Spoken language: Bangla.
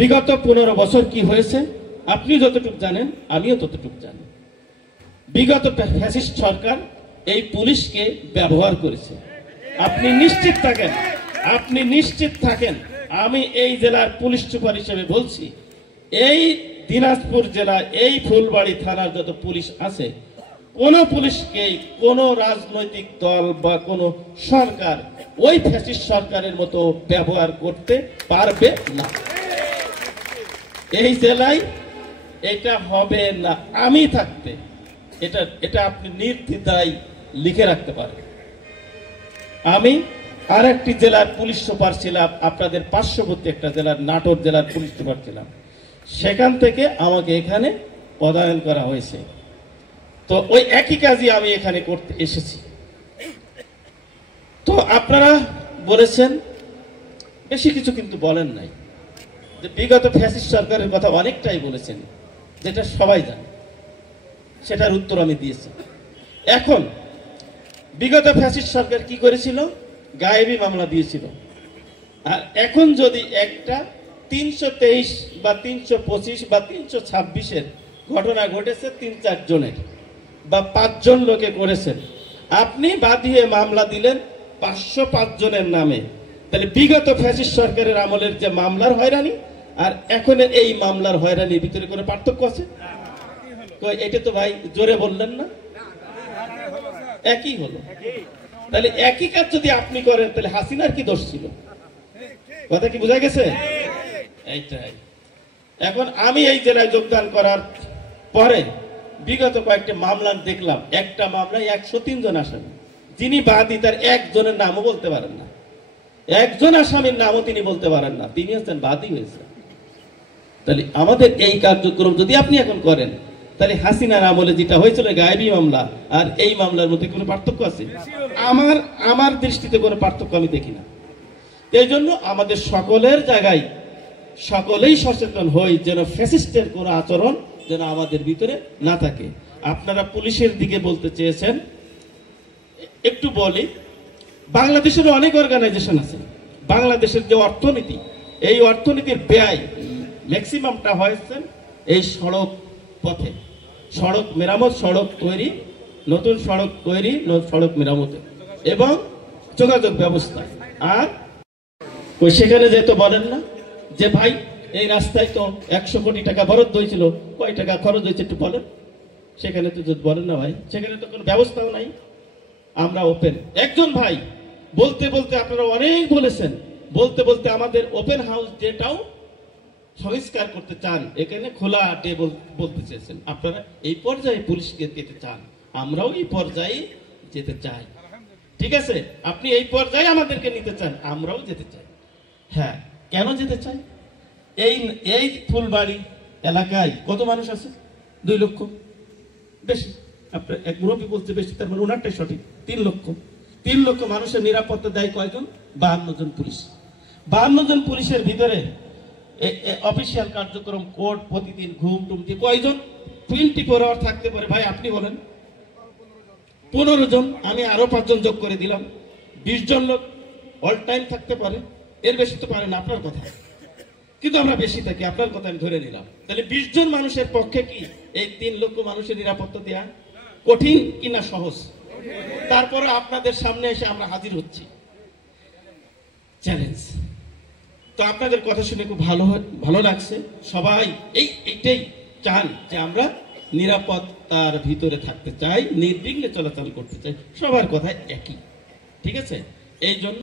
বিগত 15 বছর কি হয়েছে আপনি যতটুকু জানেন আমিও ততটুকু জানি। বিগত ফ্যাসিস্ট সরকার এই পুলিশকে ব্যবহার করেছে। আপনি নিশ্চিত থাকেন আমি এই জেলার পুলিশ সুপার হিসেবে বলছি, এই দিনাজপুর জেলার এই ফুলবাড়ি থানার যত পুলিশ আছে কোন পুলিশকে কোন রাজনৈতিক দল বা কোন সরকার ওই ফ্যাসিস্ট সরকারের মতো ব্যবহার করতে পারবে না। এই জেলায় এটা হবে না। আমি থাকতে এটা আপনি নির্দ্বিধায় লিখে রাখতে পারেন। আমি আরেকটি জেলার পুলিশ সুপার ছিলাম, আপনাদের পার্শ্ববর্তী একটা জেলার নাটোর জেলার পুলিশ সুপার ছিলাম, সেখান থেকে আমাকে এখানে পদায়ন করা হয়েছে। তো ওই একই কাজই আমি এখানে করতে এসেছি। তো আপনারা বলেছেন, বেশি কিছু কিন্তু বলেন নাই, যে বিগত ফ্যাসিস্ট সরকারের কথা অনেকটাই বলেছেন, যেটা সবাই জানে, সেটার উত্তর আমি দিয়েছি। এখন বিগত ফ্যাসিস্ট সরকার কি করেছিল? গায়েবী মামলা দিয়েছিল। আর এখন যদি একটা 323 বা 325 বা 326-এর ঘটনা ঘটেছে 3-4 জনের বা 5 জন লোকে করেছেন, আপনি বাদিয়ে মামলা দিলেন 505 জনের নামে, তাহলে বিগত ফ্যাসিস্ট সরকারের আমলের যে মামলার হয়রানি আর এখনের এই মামলার হয়রানির ভিতরে কোনো পার্থক্য আছে? এটা তো ভাই জোরে বললেন না, একই হলো। তাহলে একই কাজ যদি আপনি করেন তাহলে হাসিনার কি দোষ ছিল? কথা কি বোঝা গেছে? এইটাই। এখন আমি এই জেলায় যোগদান করার পরে বিগত কয়েকটা মামলা দেখলাম, একটা মামলায় 103 জন আসামি, যিনি বাদী তার একজনের নামও বলতে পারেন না, একজন আসামির নামও তিনি বলতে পারেন না, তিনি হচ্ছেন বাদী হয়েছে। তাহলে আমাদের এই কার্যক্রম যদি আপনি এখন করেন, তাহলে হাসিনার আমলে যেটা হয়েছিল গায়েবী মামলা আর এই মামলার মধ্যে কোনো পার্থক্য আছে? আমার দৃষ্টিতে কোনো পার্থক্য আমি দেখি না। এই জন্য আমাদের সকলের জায়গায় সকলেই সচেতন হই, যেন ফ্যাসিস্টের কোনো আচরণ যেন আমাদের ভিতরে না থাকে। আপনারা পুলিশের দিকে বলতে চেয়েছেন, একটু বলি, বাংলাদেশের অনেক অর্গানাইজেশন আছে। বাংলাদেশের যে অর্থনীতি, এই অর্থনীতির ব্যয় ম্যাক্সিমামটা হয়েছে এই সড়ক পথে, সড়ক মেরামত, সড়ক তৈরি, নতুন সড়ক তৈরি, সড়ক মেরামতে এবং যোগাযোগ ব্যবস্থা। আর ওই সেখানে যেহেতু বলেন না যে ভাই এই রাস্তায় তো 100 কোটি টাকা বরাদ্দ হয়েছিল, কয় টাকা খরচ হয়েছে একটু বলেন। সেখানে তো বলেন না ভাই, সেখানে তো কোনো ব্যবস্থাও নাই। আমরা ওপেন, একজন ভাই বলতে বলতে, আপনারা অনেক বলেছেন, বলতে বলতে আমাদের ওপেন হাউস ডেটাও সংস্কার করতে চান, এখানে খোলা ডে বলতে চেয়েছেন। আপনারা এই পর্যায়ে পুলিশকে যেতে চান, আমরাও এই পর্যায়ে যেতে চাই। ঠিক আছে, আপনি এই পর্যায়ে আমাদেরকে নিতে চান, আমরাও যেতে চাই। হ্যাঁ, কেন যেতে চাই? এই ফুলবাড়ি এলাকায় কত মানুষ আছে? 2 লক্ষ, বেশি। আপনার এক মুরব্বী বলতে বেশি, তার মানে ওনারটাই সঠিক, 3 লক্ষ। 3 লক্ষ মানুষের নিরাপত্তা দেয় কয়জন? 52 জন পুলিশ। 52 জন পুলিশের ভিতরে অফিসিয়াল কার্যক্রম, কোর্ট, প্রতিদিন ঘুম টুম দিয়ে কয়জন 24 আওয়ার থাকতে পারে? ভাই আপনি বলেন। 15 জন, আমি আরো 5 জন যোগ করে দিলাম, 20 জন লোক অল টাইম থাকতে পারে। এর বেশি তো পারে না, আপনার কথা, কিন্তু আমরা বেশি থাকি, আপনার কথা আমি ধরে নিলাম। তাহলে 20 জন মানুষের পক্ষে কি এই 3 লক্ষ মানুষের নিরাপত্তা দেয়া কঠিন কিনা সহজ? তারপরে আপনাদের সামনে এসে আমরা হাজির হচ্ছি, চ্যালেঞ্জ। তো আপনাদের কথা শুনে খুব ভালো লাগছে। সবাই এইটাই চান যে আমরা নিরাপত্তার ভিতরে থাকতে চাই, নির্বিঘ্নে চলাচল করতে চাই, সবার কথা একই। ঠিক আছে, এই জন্য